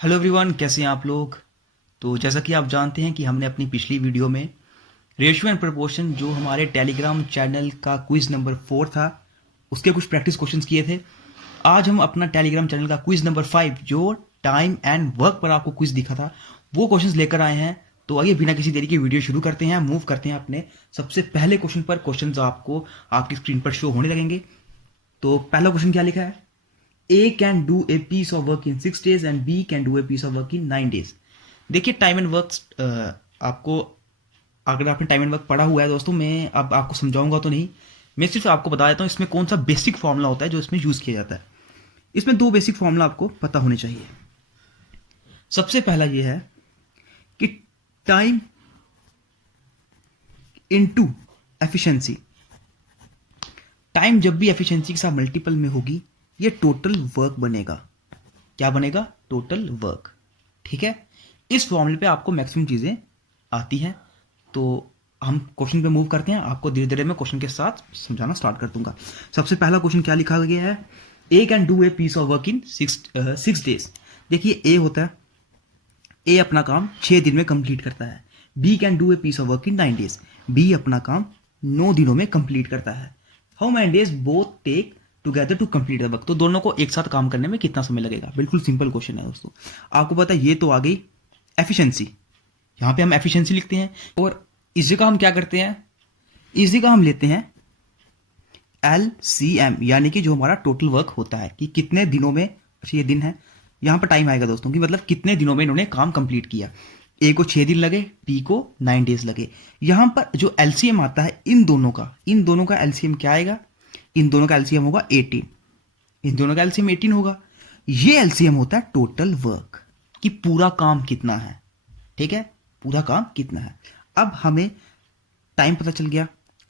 Hello everyone, कैसे हैं आप लोग। तो जैसा कि आप जानते हैं कि हमने अपनी पिछली वीडियो में रेशियो एंड प्रोपोर्शन जो हमारे टेलीग्राम चैनल का क्विज नंबर 4 था उसके कुछ प्रैक्टिस क्वेश्चंस किए थे। आज हम अपना टेलीग्राम चैनल का क्विज नंबर 5 जो टाइम एंड वर्क पर आपको क्विज दिखा था वो क्वेश्चंस लेकर आए हैं। तो आइए बिना किसी देरी की वीडियो शुरू करते हैं, मूव करते हैं अपने सबसे पहले क्वेश्चन पर। क्वेश्चंस आपको आपकी स्क्रीन पर शो होने लगेंगे। तो पहला क्वेश्चन क्या लिखा है? A can do a piece of work in 6 days and B can do a piece of work in 9 days। देखिए टाइम एंड वर्क आपको, अगर आपने टाइम एंड वर्क पढ़ा हुआ है दोस्तों, मैं अब आपको समझाऊंगा तो नहीं, मैं सिर्फ आपको बता देता हूँ इसमें कौन सा बेसिक फॉर्मूला होता है जो इसमें यूज किया जाता है। इसमें दो बेसिक फॉर्मूला आपको पता होने चाहिए। सबसे पहला ये है कि टाइम इनटू एफिशिएंसी। टाइम जब भी एफिशिएंसी के साथ मल्टीपल में होगी ये टोटल वर्क बनेगा। क्या बनेगा? Total work. ठीक है, इस फॉर्मूले पे आपको मैक्सिमम चीजें आती हैं। तो हम क्वेश्चन पे मूव करते हैं, आपको धीरे धीरे मैं क्वेश्चन के साथ समझाना स्टार्ट कर दूंगा। सबसे पहला क्वेश्चन क्या लिखा गया है? A can do a piece of work in 6 days। देखिए ए होता है, ए अपना काम 6 दिन में कंप्लीट करता है। B can do a piece of work in 9 days। बी अपना काम 9 दिनों में कंप्लीट करता है। How many days both take together to complete the work. तो दोनों को एक साथ काम करने में कितना समय लगेगा? बिल्कुल सिंपल क्वेश्चन है दोस्तों। आपको पता है ये तो आ गई एफिशिएंसी। यहां पे हम एफिशिएंसी लिखते हैं और इस जगह हम क्या करते हैं, इस जगह हम लेते हैं LCM, यानी कि जो हमारा टोटल वर्क होता है कि कितने दिनों में, अच्छा ये दिन है, यहां पर टाइम आएगा दोस्तों कि मतलब कितने दिनों में इन्होंने काम कंप्लीट किया। ए को 6 दिन लगे, बी को 9 डेज लगे। यहां पर जो एलसीएम आता है इन दोनों का एलसीएम क्या आएगा? इन दोनों का एलसीएम होगा 18। इन दोनों का एलसीएम 18 होगा। ये एलसीएम होता है टोटल वर्क कि पूरा काम कितना है। ठीक है, पूरा काम कितना है। अब हमें टाइम पता चल गया,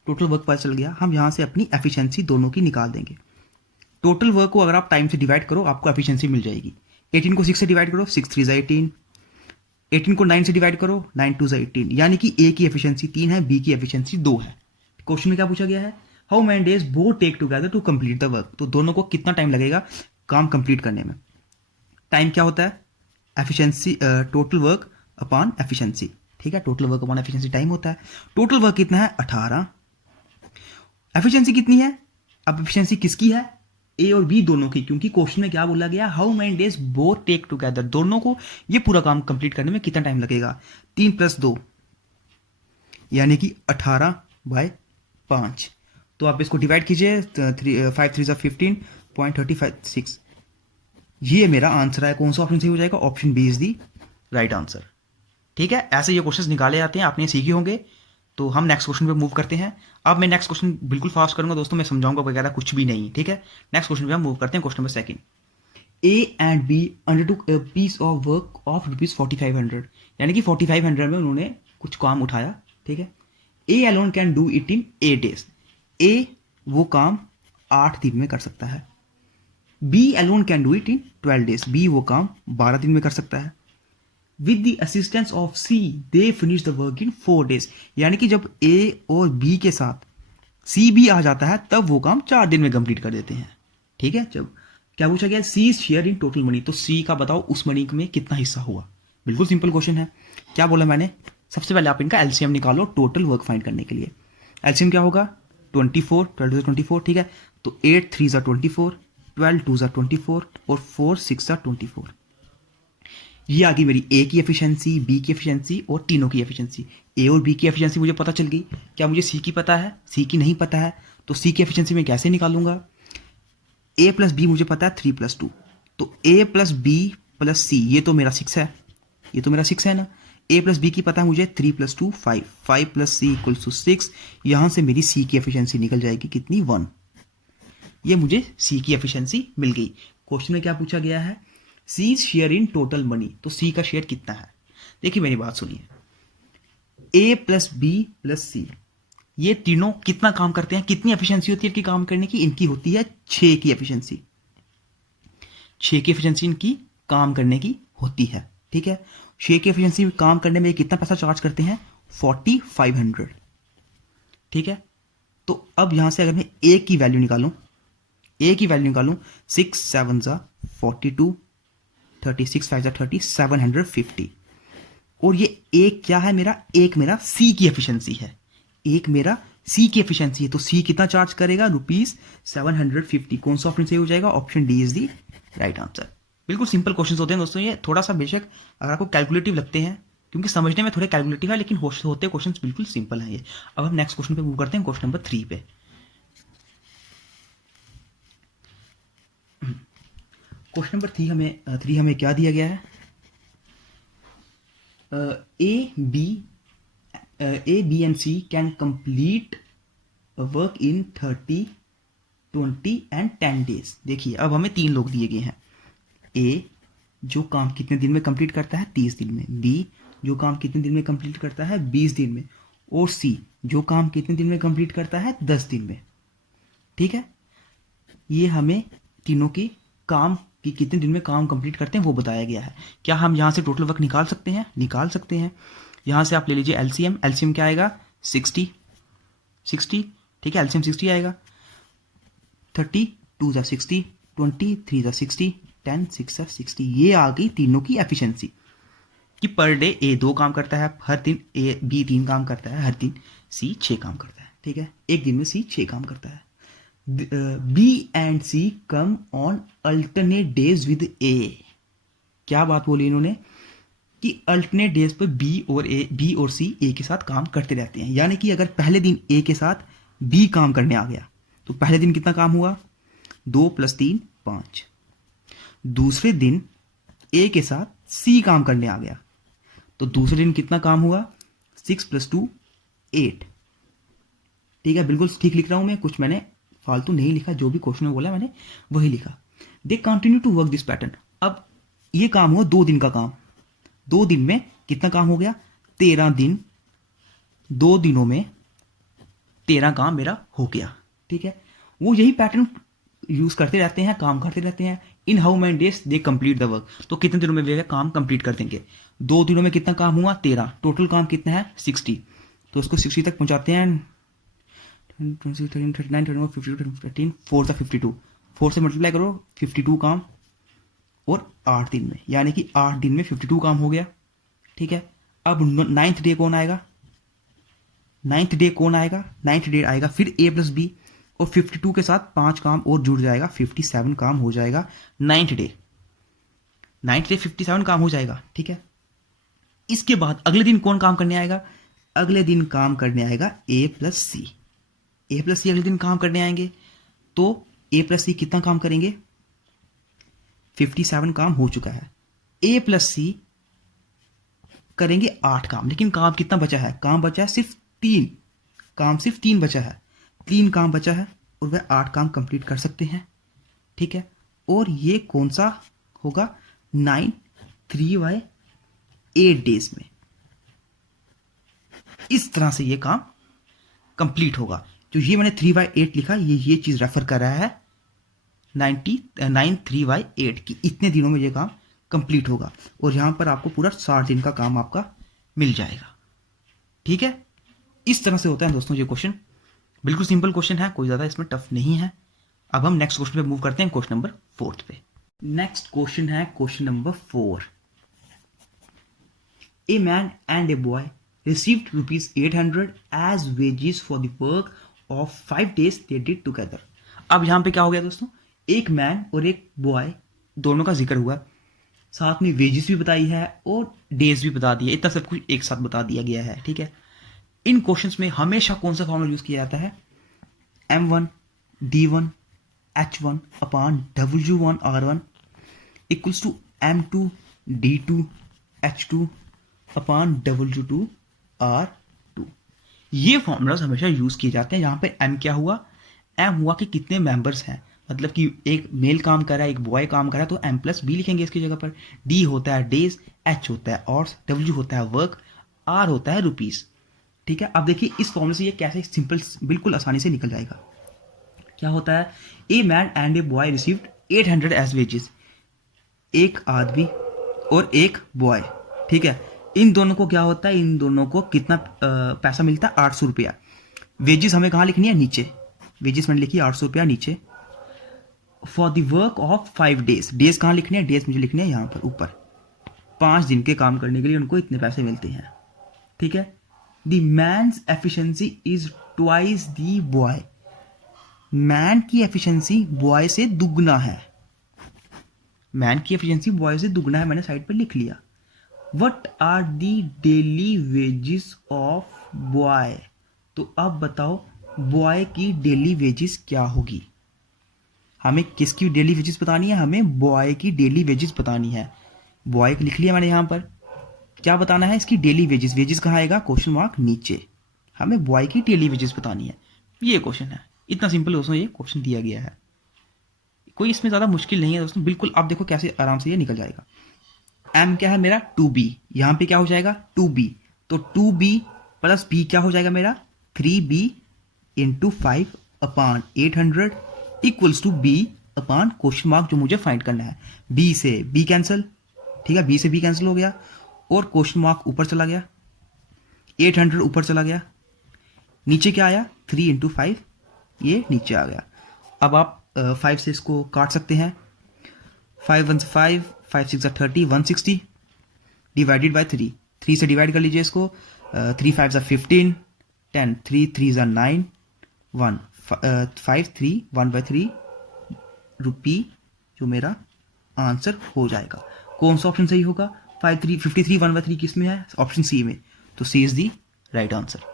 टोटल वर्क पता चल गया, हम यहां से अपनी एफिशिएंसी दोनों की निकाल देंगे। टोटल वर्क को अगर आप टाइम से डिवाइड करो आपको एफिशिएंसी मिल जाएगी। 18 को 6 से डिवाइड करो, 6 3 18। 18 को 9 से डिवाइड करो, 9 2 18। यानी कि ए की एफिशिएंसी 3 है, बी की एफिशिएंसी 2 है। क्वेश्चन में क्या पूछा गया है? How many days both take together to complete the work. तो दोनों को कितना टाइम लगेगा काम कंप्लीट करने में। टाइम क्या होता है? Efficiency, total work upon efficiency. ठीक है, total work upon efficiency time होता है। टोटल वर्क कितना है? 18। एफिशिएंसी कितनी है? अब एफिशिएंसी किसकी है? ए और बी दोनों की, क्योंकि क्वेश्चन में क्या बोला गया? How many days both take together. दोनों को ये पूरा काम कंप्लीट करने में कितना टाइम लगेगा? 3 + 2 यानी कि 18/5। तो आप इसको डिवाइड कीजिए, 5 3 15.356। ये मेरा आंसर है। कौन सा ऑप्शन सही हो जाएगा? Option B is the right answer. ठीक है, ऐसे ये क्वेश्चंस निकाले जाते हैं, आपने सीखे होंगे। तो हम नेक्स्ट क्वेश्चन पे मूव करते हैं। अब मैं नेक्स्ट क्वेश्चन बिल्कुल फास्ट करूंगा दोस्तों, मैं समझाऊंगा वगैरह कुछ भी नहीं। ठीक है, नेक्स्ट क्वेश्चन पे हम मूव करते हैं। Question number 2। A and B undertook a piece of work of ₹4500। यानी कि 4500 में उन्होंने कुछ काम उठाया। ठीक है, A alone can do it in 8 days। A वो काम 8 दिन में कर सकता है। B alone can do it in 12 days। B वो काम 12 दिन में कर सकता है। With the assistance of C they finish the work in 4 days। यानी कि जब ए और बी के साथ सी भी आ जाता है तब वो काम 4 दिन में कंप्लीट कर देते हैं। ठीक है, जब क्या पूछा गया? C share in total money. तो सी का बताओ उस मनी में कितना हिस्सा हुआ। बिल्कुल सिंपल क्वेश्चन है। क्या बोला मैंने? सबसे पहले आप इनका एलसीएम निकालो टोटल वर्क फाइंड करने के लिए। एलसीएम क्या होगा? 24, 12 2 24। ठीक है, तो 8 3 24, 12 2 24 और 4 6 24। ये आ गई मेरी ए की एफिशिएंसी, बी की एफिशिएंसी और तीनों की एफिशिएंसी। ए और बी की एफिशिएंसी मुझे पता चल गई। क्या मुझे सी की पता है? सी की नहीं पता है। तो सी की एफिशिएंसी मैं कैसे निकालूंगा? ए प्लस बी मुझे पता है 3 + 2। तो ए प्लस बी प्लस सी, ये तो मेरा 6 है, ये तो मेरा 6 है ना। ए प्लस बी की पता है मुझे 3 + 2 5, 5 + C = 6। यहां से मेरी सी की एफिशिएंसी निकल जाएगी कितनी? 1। ये मुझे सी की एफिशिएंसी मिल गई। क्वेश्चन में क्या पूछा गया है? C share in total money. तो सी का शेयर कितना है? देखिए मेरी बात सुनिए, ए प्लस बी प्लस सी ये तीनों कितना काम करते हैं? कितनी एफिशिएंसी होती है इनकी काम करने की? इनकी होती है 6 की एफिशिएंसी। 6 की एफिशिएंसी इनकी काम करने की होती है। ठीक है, 6 की एफिशिएंसी काम करने में कितना पैसा चार्ज करते हैं? 4500। ठीक है, तो अब यहां से अगर मैं ए की वैल्यू निकालूं, 6 7 42। 30, 6 5 30, 750। और ये एक क्या है मेरा, एक मेरा सी की एफिशिएंसी है, एक मेरा सी की एफिशिएंसी है। तो सी कितना चार्ज करेगा, ₹750। कौन सा ऑप्शन सही हो जाएगा, option D is the right answer. बिल्कुल सिंपल क्वेश्चंस होते हैं दोस्तों ये, थोड़ा सा बेशक अगर आपको कैलकुलेटिव लगते हैं क्योंकि समझने में थोड़े कैलकुलेटिव है, लेकिन होते क्वेश्चंस बिल्कुल सिंपल हैं ये। अब हम नेक्स्ट क्वेश्चन पे मूव करते हैं, क्वेश्चन नंबर 3 पे। क्वेश्चन नंबर 3 हमें क्या दिया गया है, A B and C can complete work in 30, 20 and 10 days. देखिए अब हमें 3 लोग दिए गए हैं, ए जो काम कितने दिन में कंप्लीट करता है, 30 दिन में, बी जो काम कितने दिन में कंप्लीट करता है, 20 दिन में, और सी जो काम कितने दिन में कंप्लीट करता है, 10 दिन में। ठीक है, ये हमें तीनों की काम कि कितने दिन में काम कंप्लीट करते हैं वो बताया गया है। क्या हम यहाँ से टोटल वर्क निकाल सकते हैं, निकाल सकते हैं। यहाँ से आप ले लीजिए एलसीएम, एलसीएम क्या आएगा, 60, ठीक है, एलसीएम 60 आएगा। 30 2 जा 60, 20 3 जा 60, 10 6 जा 60। ये आ गई तीनों की एफिशिएंसी कि पर डे ए 2 काम करता है, हर दिन ए बी 3 काम करता है, हर दिन सी 6 काम करता है। ठीक है, एक दिन में सी 6 काम करता है। B and C come on alternate days with A. क्या बात बोली इन्होंने कि अल्टरनेट डेज पर बी और सी ए के साथ काम करते रहते हैं। यानी कि अगर पहले दिन ए के साथ बी काम करने आ गया तो पहले दिन कितना काम हुआ, 2 + 3 5। दूसरे दिन ए के साथ सी काम करने आ गया तो दूसरे दिन कितना काम हुआ, 6 + 2 8। ठीक है, बिल्कुल ठीक लिख रहा हूं मैं, कुछ मैंने फालतू नहीं लिखा, जो भी क्वेश्चन में बोला मैंने वही लिखा। They continue to work this pattern. अब ये काम हुआ 2 दिन का काम, 2 दिन में कितना काम हो गया, 13 दिन, 2 दिनों में 13 काम मेरा हो गया। ठीक है, वो यही पैटर्न यूज करते रहते हैं, काम करते रहते हैं। In how many days they complete the work. तो कितने दिनों में वे काम कंप्लीट कर देंगे, 2 दिनों में कितना काम हुआ, 13, टोटल काम कितना है 60। तो उसको 60 तक पहुंचाते हैं, 20 13 39 21 52 13 4 सा 52, 4 से मल्टीप्लाई करो, 52 काम और 8 दिन में, यानी कि 8 दिन में 52 काम हो गया। ठीक है, अब 9th डे कौन आएगा, 9th डे कौन आएगा, 9th डे आएगा फिर ए प्लस बी, और 52 के साथ 5 काम और जुड़ जाएगा, 57 काम हो जाएगा 9th डे। 9th डे 57 काम हो जाएगा। ठीक है, इसके बाद अगले दिन कौन काम करने आएगा, अगले दिन काम करने आएगा ए प्लस सी। ए प्लस सी अगले दिन काम करने आएंगे तो ए प्लस सी कितना काम करेंगे, 57 काम हो चुका है। ए प्लस सी करेंगे 8 काम, लेकिन काम कितना बचा है, काम बचा है सिर्फ 3, काम सिर्फ 3 बचा है, 3 काम बचा है और वह 8 काम कंप्लीट कर सकते हैं। ठीक है, और ये कौन सा होगा, 9 3/8 डेज में। इस तरह से ये काम कंप्लीट होगा। जो ये मैंने 3/8 लिखा, ये चीज रेफर कर रहा है 9 3/8 की, इतने दिनों में ये काम कंप्लीट होगा। और यहां पर आपको पूरा 60 दिन का काम आपका मिल जाएगा। ठीक है, इस तरह से होता है दोस्तों ये क्वेश्चन, बिल्कुल सिंपल क्वेश्चन है, कोई ज्यादा इसमें टफ नहीं है। अब हम नेक्स्ट क्वेश्चन पे मूव करते हैं, क्वेश्चन नंबर 4 पे। नेक्स्ट क्वेश्चन है question number 4। A man and a boy received ₹800 as wages for the work of 5 days they did together। अब यहां पे क्या हो गया दोस्तों, एक मैन और एक बॉय दोनों का जिक्र हुआ, साथ में वेजेस भी बताई है और डेज भी बता दिया, इतना सब कुछ एक साथ बता दिया गया है। ठीक है, इन क्वेश्चंस में हमेशा कौन सा फॉर्मूला यूज किया जाता है, M1 D1 H1 upon W1 R1 equals to M2 D2 H2 upon W2 R2। ये फॉर्मूलाज हमेशा यूज किए जाते हैं। यहां पे M क्या हुआ, M हुआ कि कितने मेंबर्स हैं, मतलब कि एक मेल काम कर रहा है, एक बॉय काम कर रहा है, तो M + B लिखेंगे इसकी जगह पर। D होता है डेज, H होता है आवर्स, W होता है वर्क, R होता है रुपीस। ठीक है, अब देखिए इस फॉर्मूले से ये कैसे सिंपल, बिल्कुल आसानी से निकल जाएगा। क्या होता है, a man and a boy received 800 as wages. एक आदमी और एक बॉय, ठीक है, इन दोनों को क्या होता है, इन दोनों को कितना पैसा मिलता है, 800 रुपया। वेजेस हमें कहाँ लिखनी है, नीचे, वेजेस मैंने लिखी 800 रुपया नीचे। For the work of 5 days. Days कहाँ लिखने हैं? डेज मुझे लिखने हैं यहाँ पर ऊपर। 5 दिन के काम करने के लिए उनको इतने पैसे मिलते हैं, ठीक है। The man's efficiency is twice the boy. Man की एफिशिएंसी बॉय से दुगना है। मैन की एफिशिएंसी बॉय से दुगना है, मैंने साइड पर लिख लिया। What are the daily wages of boy. तो अब बताओ बॉय की डेली वेजेस क्या होगी? हमें किसकी डेली वेजेस बतानी है? हमें बॉय की डेली वेजेस बतानी है। बॉय लिख लिया मैंने यहां पर। क्या बताना है? इसकी डेली वेजेस। वेजेस कहाँ आएगा? क्वेश्चन मार्क नीचे। हमें बॉय की डेली वेजेस बतानी है। ये क्वेश्चन है, इतना सिंपल दोस्तों ये क्वेश्चन दिया गया है, कोई इसमें ज्यादा मुश्किल नहीं है दोस्तों। बिल्कुल आप देखो कैसे आराम से ये निकल जाएगा। एम क्या है मेरा? 2b। यहां पे क्या हो जाएगा? 2b। तो 2b प्लस b क्या हो जाएगा मेरा? 3b into 5 upon 800 equals to b upon question mark जो मुझे फाइंड करना है। b से b कैंसिल, ठीक है, b से b कैंसिल हो गया और क्वेश्चन मार्क ऊपर चला गया, 800 ऊपर चला गया, नीचे क्या आया? 3 इंटू 5, ये नीचे आ गया। अब आप 5 से इसको काट सकते हैं। 5 1 5, 5 6 30, 160 डिवाइडेड बाय 3। 3 से डिवाइड कर लीजिए इसको। 3 5 15, 10 3 3 9, 1 5 3 1/3 रुपी जो मेरा आंसर हो जाएगा। कौन सा ऑप्शन सही होगा? 53 1/3 किस में है? ऑप्शन सी में। तो सी इज दी राइट आंसर।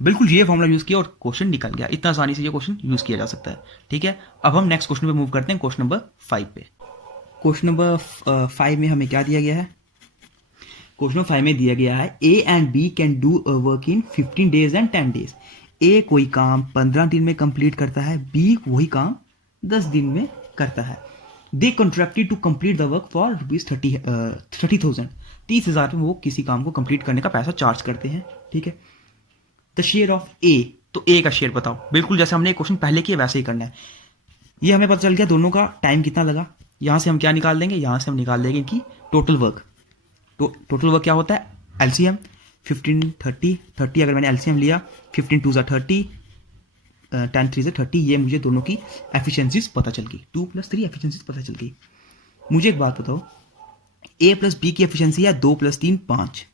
बिल्कुल ये फॉर्मूला यूज किया और क्वेश्चन निकल गया। इतना आसानी से ये क्वेश्चन यूज किया जा सकता है, ठीक है। अब हम नेक्स्ट क्वेश्चन पे मूव करते हैं, क्वेश्चन नंबर 5 पे। क्वेश्चन नंबर 5 में हमें क्या दिया गया है? क्वेश्चन नंबर 5 में दिया गया है A and B can do a work in 15 days and 10 days. A कोई काम 15 दिन में कंप्लीट करता है, बी वही काम 10 दिन में करता है। They contracted to complete the work for ₹30,000। 30,000 में वो किसी काम को कंप्लीट करने का पैसा चार्ज करते हैं, ठीक है। द शेयर ऑफ ए, तो ए का शेयर बताओ। बिल्कुल जैसे हमने क्वेश्चन पहले किया वैसे ही करना है। ये हमें पता चल गया दोनों का टाइम कितना लगा। यहां से हम क्या निकाल देंगे? यहां से हम निकाल देंगे कि टोटल वर्क। टोटल वर्क क्या होता है? एलसीएम 15 30 30, अगर मैंने एलसीएम लिया 15 2 30, 10 3 30, ये मुझे दोनों की एफिशिएंसीज पता चल गई। 2 + 3 एफिशिएंसीज पता चल गई। मुझे एक बात बताओ, ए प्लस बी की एफिशिएंसी है 2 + 3 5।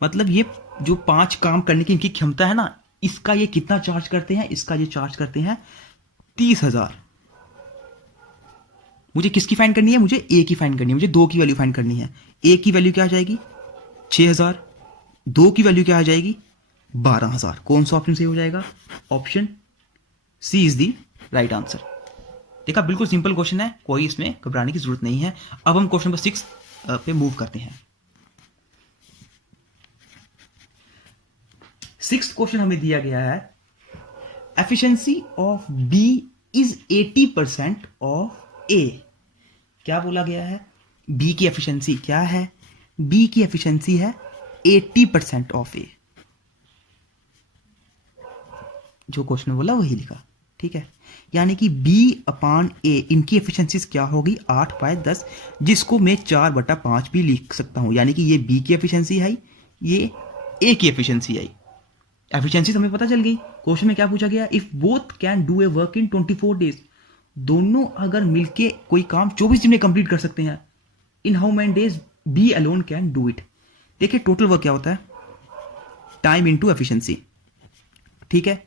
मतलब ये जो 5 काम करने की इनकी क्षमता है ना, इसका ये कितना चार्ज करते हैं? इसका ये चार्ज करते हैं 30,000। मुझे किसकी फाइंड करनी है? मुझे ए की फाइंड करनी है। मुझे 2 की वैल्यू फाइंड करनी है। ए की वैल्यू क्या आ जाएगी? 6,000। 2 की वैल्यू क्या आ जाएगी? 12,000। कौन सा ऑप्शन सही हो जाएगा? Option C is the right answer. देखा, बिल्कुल सिंपल क्वेश्चन है, कोई इसमें घबराने की जरूरत नहीं है। अब हम क्वेश्चन नंबर 6 पे मूव करते हैं। 6th क्वेश्चन हमें दिया गया है efficiency of B is 80% of A. क्या बोला गया है? बी की एफिशिएंसी क्या है? बी की एफिशिएंसी है 80% ऑफ ए। जो क्वेश्चन बोला वही लिखा, ठीक है। यानी कि बी अपॉन ए, इनकी एफिशिएंसीज क्या होगी? 8/10, जिसको मैं 4/5 भी लिख सकता हूं। यानी कि ये बी की एफिशिएंसी है, ये ए की एफिशिएंसी है। एफिशिएंसी हमें पता चल गई। क्वेश्चन में क्या पूछा गया? If both can do A work in 24 days, दोनों अगर मिलके कोई काम 24 दिन में कंप्लीट कर सकते हैं, in how many days B alone can do it. देखिए टोटल वर्क क्या होता है? टाइम इनटू एफिशिएंसी, ठीक है।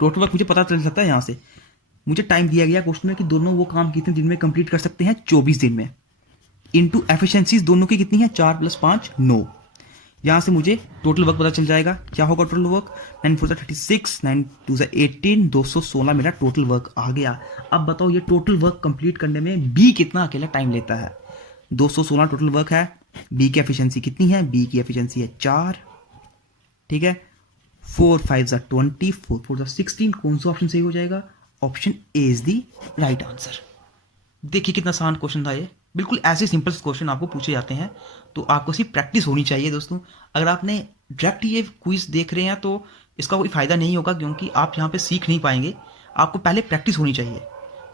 टोटल वर्क मुझे पता चल सकता है यहां से। मुझे टाइम दिया गया क्वेश्चन में कि दोनों वो काम कितने दिन में कंप्लीट कर सकते हैं? 24 दिन में। इनटू एफिशिएंसीज दोनों की कितनी है? 4 + 5 9। यहां से मुझे टोटल वर्क पता चल जाएगा। क्या होगा टोटल वर्क? 9 4 36, 9 2 18, 216 मेरा टोटल वर्क आ गया। अब बताओ ये टोटल वर्क कंप्लीट करने में बी कितना अकेला टाइम लेता है? 216 टोटल वर्क है। बी की एफिशिएंसी कितनी है? बी की एफिशिएंसी है 4, ठीक है। 4 5 20, 4 4 16। कौन सा ऑप्शन सही हो जाएगा? Option A is the right answer. देखिए कितना आसान क्वेश्चन था ये। बिल्कुल ऐसे सिंपल क्वेश्चन आपको पूछे जाते हैं, तो आपको सिर्फ प्रैक्टिस होनी चाहिए दोस्तों। अगर आपने डायरेक्ट ये क्विज देख रहे हैं तो इसका कोई फायदा नहीं होगा, क्योंकि आप यहाँ पे सीख नहीं पाएंगे। आपको पहले प्रैक्टिस होनी चाहिए,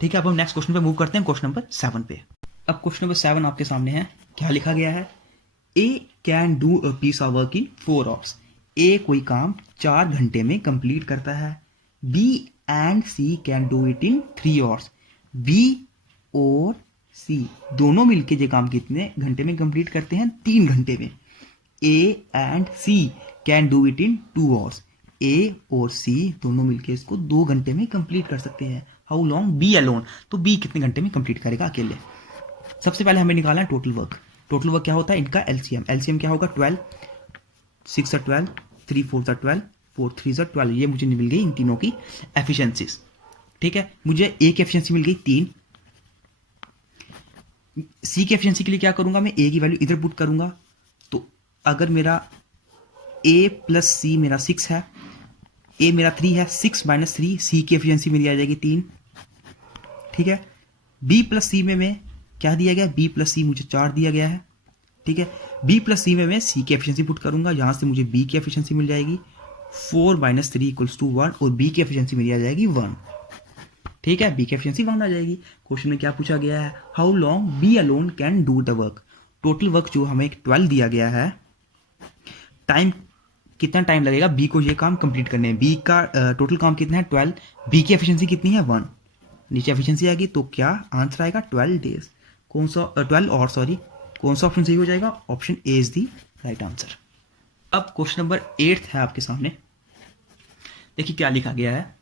ठीक है। अब हम नेक्स्ट क्वेश्चन पे मूव करते हैं, क्वेश्चन नंबर 7 पे। अब क्वेश्चन नंबर 7 आपके सामने है। क्या लिखा गया है? A can do a piece of work in 4 hours. A कोई काम 4 घंटे में कंप्लीट करता है। B and C can do it in 3 hours. B और सी दोनों मिलके ये काम कितने घंटे में कंप्लीट करते हैं? 3 घंटे में। A and C can do it in 2 hours. A और सी दोनों मिलके इसको 2 घंटे में कंप्लीट कर सकते हैं। How long? B alone. तो बी कितने घंटे में कंप्लीट करेगा अकेले? सबसे पहले हमें निकालना है टोटल वर्क। टोटल वर्क क्या होता है? इनका एलसीएम। एलसीएम क्या होगा? 12, 6 are 12, 3 4 are 12, 4 3 are 12। ये मुझे मिल गई इन तीनों की एफिशिएंसीज। ठीक है, मुझे ए की एफिशिएंसी मिल गई 3। सी की एफिशिएंसी के लिए क्या करूंगा मैं? ए की वैल्यू इधर पुट करूंगा। तो अगर मेरा ए प्लस सी मेरा 6 है, ए मेरा 3 है, 6 माइनस 3, सी की एफिशिएंसी मेरी आ जाएगी 3। ठीक है, बी प्लस सी में क्या दिया गया? बी प्लस सी मुझे 4 दिया गया है। ठीक है, बी प्लस सी में मैं सी की एफिशिएंसी पुट करूंगा, यहां से मुझे बी की एफिशिएंसी मिल जाएगी 4 माइनस 3 इक्वल्स टू 1, और बी की एफिशिएंसी मेरी आ जाएगी 1। ठीक है, बी की एफिशिएंसी 1 आ जाएगी। क्वेश्चन में क्या पूछा गया है? How long B alone can do the work. Total work जो हमें 12 दिया गया है, टाइम कितना टाइम लगेगा बी को ये काम कंप्लीट करने में? बी का टोटल काम कितना है? 12। बी की एफिशिएंसी कितनी है? 1। नीचे एफिशिएंसी आएगी तो क्या आंसर आएगा? 12 डेज। कौन सा 12 और सॉरी कौन सा ऑप्शन सही हो जाएगा? Option A is the right answer. अब क्वेश्चन नंबर 8 है आपके सामने। देखिए क्या लिखा गया है।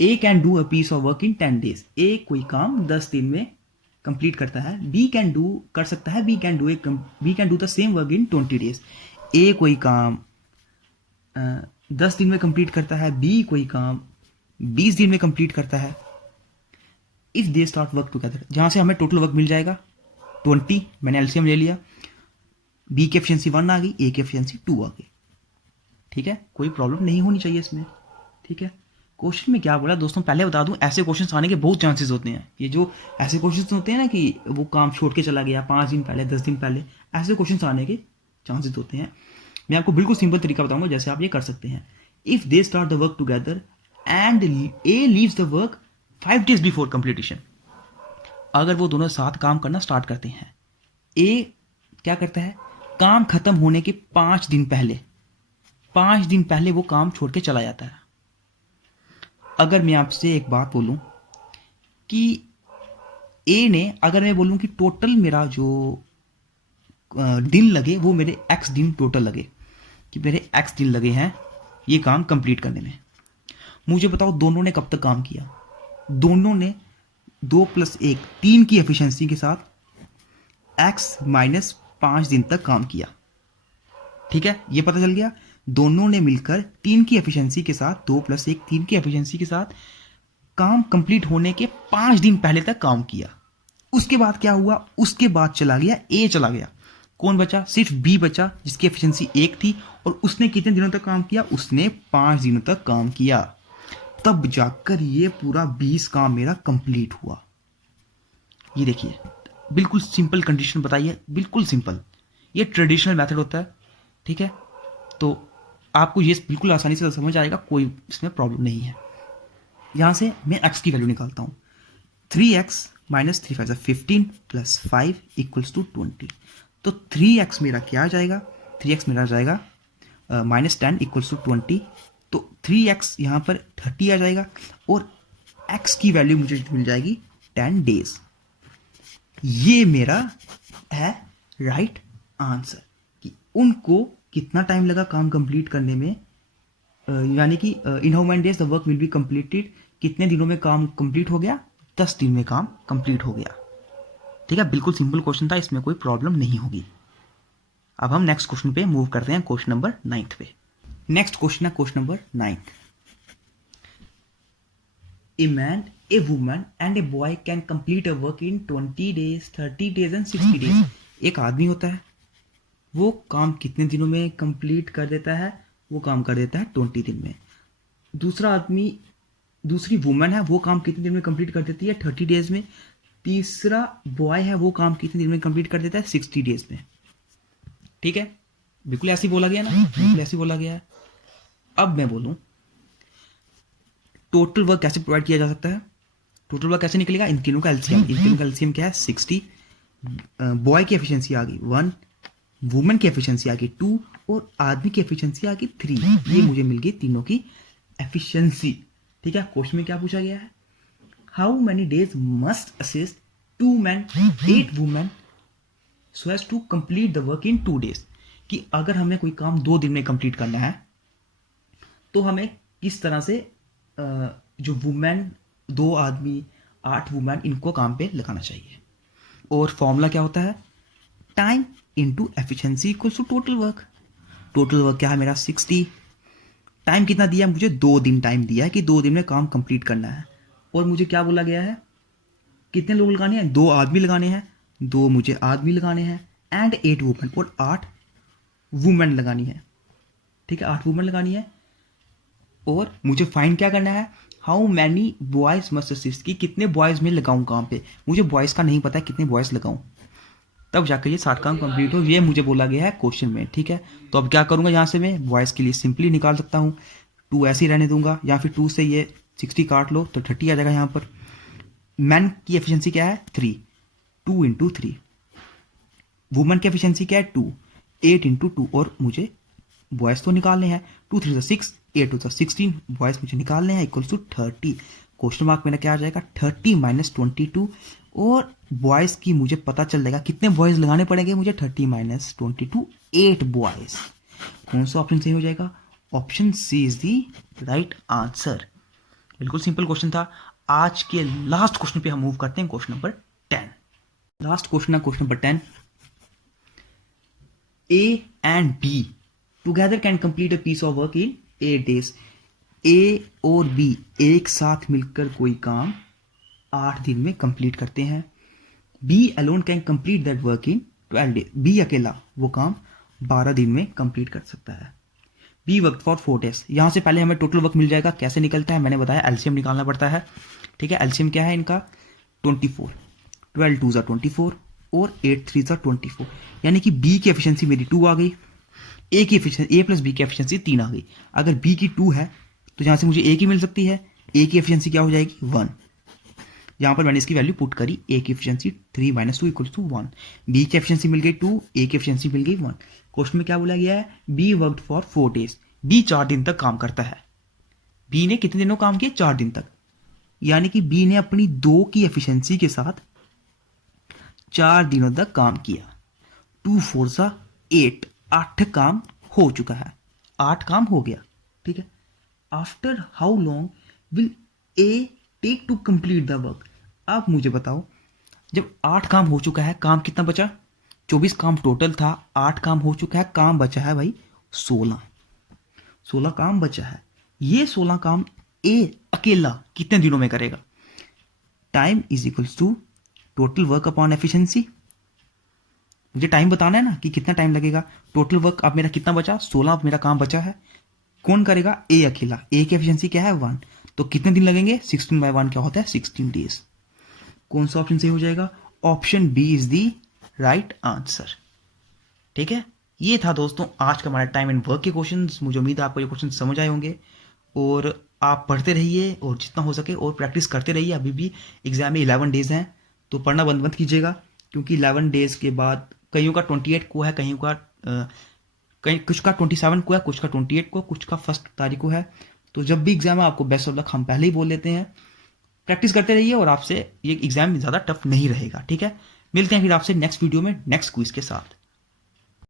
A can do a piece of work in 10 days. A कोई काम 10 दिन में कंप्लीट करता है। बी कैन डू कर सकता है, B can do the same work in 20 days. A कोई काम 10 दिन में कंप्लीट करता है, बी कोई काम 20 दिन में कंप्लीट करता है। If they start work together, जहां से हमें टोटल वर्क मिल जाएगा 20, मैंने एलसीएम ले लिया, बी की एफिशिएंसी 1 आ गई, ए की एफिशिएंसी 2 आ गई। ठीक है, कोई प्रॉब्लम नहीं होनी चाहिए इसमें। ठीक है, क्वेश्चन में क्या बोला दोस्तों, पहले बता दूं, ऐसे क्वेश्चन आने के बहुत चांसेस होते हैं। ये जो ऐसे क्वेश्चन होते हैं ना कि वो काम छोड़ के चला गया 5 दिन पहले, 10 दिन पहले, ऐसे क्वेश्चन आने के चांसेस होते हैं। मैं आपको बिल्कुल सिंपल तरीका बताऊंगा जैसे आप ये कर सकते हैं। If they start the work together and A leaves the work 5 days before completion. अगर वो दोनों साथ काम करना स्टार्ट करते हैं, ए क्या करता है? काम खत्म होने के 5 दिन पहले वो काम छोड़ के चला जाता है। अगर मैं आपसे एक बात बोलूं कि ए ने, अगर मैं बोलूं कि टोटल मेरा जो दिन लगे वो मेरे एक्स दिन टोटल लगे, कि मेरे एक्स दिन लगे हैं ये काम कंप्लीट करने में, मुझे बताओ दोनों ने कब तक काम किया? दोनों ने 2 + 1 3 की एफिशिएंसी के साथ x माइनस 5 दिन तक काम किया। ठीक है, ये पता चल गया। दोनों ने मिलकर 3 की एफिशिएंसी के साथ 2 + 1 3 की एफिशिएंसी के साथ काम कंप्लीट होने के 5 दिन पहले तक काम किया। उसके बाद क्या हुआ? उसके बाद चला गया ए, चला गया। कौन बचा? सिर्फ बी बचा, जिसकी एफिशिएंसी 1 थी, और उसने कितने दिनों तक काम किया? उसने 5 दिनों तक काम किया। तब जाकर ये पूरा 20 काम मेरा कंप्लीट हुआ। ये देखिए, बिल्कुल सिंपल कंडीशन बताइए, बिल्कुल सिंपल। ये ट्रेडिशनल मेथड होता है। ठीक है, तो आपको ये बिल्कुल आसानी से समझ आएगा, कोई इसमें प्रॉब्लम नहीं है। यहां से मैं x की वैल्यू निकालता हूं। 3x minus 3 5 15 plus 5 equals to 20। तो 3x मेरा क्या आ जाएगा? 3x मेरा आ जाएगा -10 इक्वल्स टू 20। तो 3x यहां पर 30 आ जाएगा, और x की वैल्यू मुझे मिल जाएगी 10 डेज। ये मेरा है राइट आंसर, कि उनको कितना टाइम लगा काम कंप्लीट करने में, यानी कि इन how many days the work will be completed, कितने दिनों में काम कंप्लीट हो गया? 10 दिन में काम कंप्लीट हो गया। ठीक है, बिल्कुल सिंपल क्वेश्चन था, इसमें कोई प्रॉब्लम नहीं होगी। अब हम नेक्स्ट क्वेश्चन पे मूव करते हैं, क्वेश्चन नंबर 9 पे। नेक्स्ट क्वेश्चन है question number 9। A man, a woman and a boy can complete a work in 20 days, 30 days and 60 days। एक आदमी होता है, वो काम कितने दिनों में कंप्लीट कर देता है? वो काम कर देता है 20 दिन में। दूसरा आदमी, दूसरी वुमन है, वो काम कितने दिन में कंप्लीट कर देती है? 30 days में। तीसरा बॉय है, वो काम कितने दिन में कंप्लीट कर देता है? 60 days में। ठीक है, बिल्कुल ऐसे बोला गया ना, बिल्कुल ऐसे बोला गया है। अब मैं बोलूं टोटल वर्क कैसे प्रोवाइड किया जा सकता है? टोटल वर्क कैसे निकलेगा? इन तीनों का एलसीएम। इन तीनों का एलसीएम क्या है? 60। बॉय की एफिशिएंसी आ गई 1, वुमेन की एफिशिएंसी आ गई 2, और आदमी की एफिशिएंसी आ गई 3। ये मुझे मिल गई तीनों की एफिशिएंसी। ठीक है, क्वेश्चन में क्या पूछा गया है? How many days must assist 2 men 8 women so as to complete the work in 2 days, कि अगर हमें कोई काम 2 दिन में कंप्लीट करना है तो हमें किस तरह से जो वुमेन, 2 आदमी 8 वुमेन, इनको काम पे लगाना चाहिए। और फॉर्मूला क्या होता है, time into efficiency equals to total work. Total work क्या है मेरा 60, टाइम कितना दिया है मुझे, 2 दिन टाइम दिया है कि 2 दिन में काम कंप्लीट करना है। और मुझे क्या बोला गया है, कितने लोग लगाने हैं, 2 आदमी लगाने हैं, 2 मुझे आदमी लगाने हैं, एंड 8 वुमेन, और 8 वुमेन लगानी है। ठीक है, 8 वुमेन लगानी है। और मुझे फाइंड क्या करना है, how many boys must assist, कि कितने बॉयज में लगाऊं काम पे। मुझे बॉयज का नहीं पता है कितने बॉयज लगाऊं, तब जाकर ये 60 काम कंप्लीट हो, ये मुझे बोला गया है क्वेश्चन में। ठीक है, तो अब क्या करूंगा, यहाँ से मैं बॉयज के लिए सिंपली निकाल सकता हूँ, 2 ऐसे ही रहने दूंगा, या फिर 2 से ये 60 काट लो तो 30 आ जाएगा। यहाँ पर मैन की एफिशिएंसी क्या है 3, 2 इंटू 3। वुमेन की एफिशिएंसी क्या है 2, 8 इंटू 2। और मुझे बॉयज तो निकालने हैं, 2 3 6, 8 2 16 बॉयज मुझे निकालने हैं, इक्वल्स टू 30। क्वेश्चन मार्क मेरा क्या आ जाएगा 30 माइनस 22। और बॉयज की मुझे पता चल जाएगा कितने बॉयज लगाने पड़ेंगे मुझे, 30 माइनस 22, 8 बॉयज। कौन सा ऑप्शन सही हो जाएगा, option C is the right answer. बिल्कुल सिंपल क्वेश्चन था। आज के लास्ट क्वेश्चन पे हम मूव करते हैं, क्वेश्चन नंबर 10। लास्ट क्वेश्चन है question number 10। A and B together can complete a piece of work in 8 days। A और बी एक साथ मिलकर कोई काम 8 दिन में कंप्लीट करते हैं। B alone can complete that work in 12 days। B अकेला वो काम 12 दिन में कंप्लीट कर सकता है। B work for 4 days। यहां से पहले हमें टोटल वर्क मिल जाएगा, कैसे निकलता है मैंने बताया, एलसीएम निकालना पड़ता है। ठीक है, एलसीएम क्या है इनका 24, 12 2 24 और 8 3 24, यानी कि बी की एफिशिएंसी मेरी 2 आ गई, ए की एफिशिएंसी, ए प्लस बी की एफिशिएंसी 3 आ गई। अगर बी की 2 है तो यहां से मुझे ए की मिल सकती है, ए की एफिशिएंसी क्या हो जाएगी 1। यहां पर मैंने इसकी वैल्यू पुट करी, ए की efficiency 3 minus 2 equals to 1। B की एफिशिएंसी मिल गई 2, ए की एफिशिएंसी मिल गई 1। क्वेश्चन में क्या बोला गया है, B worked for 4 days। B 4 दिन तक काम करता है। बी ने कितने दिनों काम किया, 4 दिन तक, यानी कि बी ने अपनी 2 की एफिशिएंसी के साथ 4 दिनों तक काम किया। 2 4 8, 8 काम हो चुका है, 8 काम हो गया। ठीक है, after how long will A take to complete the work. अब मुझे बताओ, जब 8 काम हो चुका है, काम कितना बचा, 24 काम टोटल था, 8 काम हो चुका है, काम बचा है भाई 16 काम बचा है। ये 16 काम ए अकेला कितने दिनों में करेगा, time is equals to total work upon efficiency. मुझे टाइम बताना है ना कि कितना टाइम लगेगा। टोटल वर्क अब मेरा कितना बचा, 16 मेरा काम बचा है, कौन करेगा, ए अकेला। ए की एफिशिएंसी क्या है 1, तो कितने दिन लगेंगे, 16 बाय 1 क्या होता है 16 days। कौन सा ऑप्शन सही हो जाएगा, option B is the right answer. ठीक है, ये था दोस्तों आज का हमारा टाइम एंड वर्क के क्वेश्चंस। मुझे उम्मीद है आपको ये क्वेश्चन समझ आए होंगे, और आप पढ़ते रहिए और जितना हो सके और प्रैक्टिस करते रहिए। अभी भी एग्जाम में 11 days हैं, तो पढ़ना बंद मत कीजिएगा, क्योंकि 11 days के बाद कईयों का 28 को है, कईयों का कहीं कुछ का 27 को है, कुछ का 28 को, कुछ का 1 तारीख को है। तो जब भी एग्जाम है आपको बेस्ट ऑफ लक हम पहले ही बोल देते हैं। प्रैक्टिस करते रहिए और आपसे ये एग्जाम ज़्यादा टफ नहीं रहेगा। ठीक है, मिलते हैं फिर आपसे नेक्स्ट वीडियो में नेक्स्ट क्विज के साथ।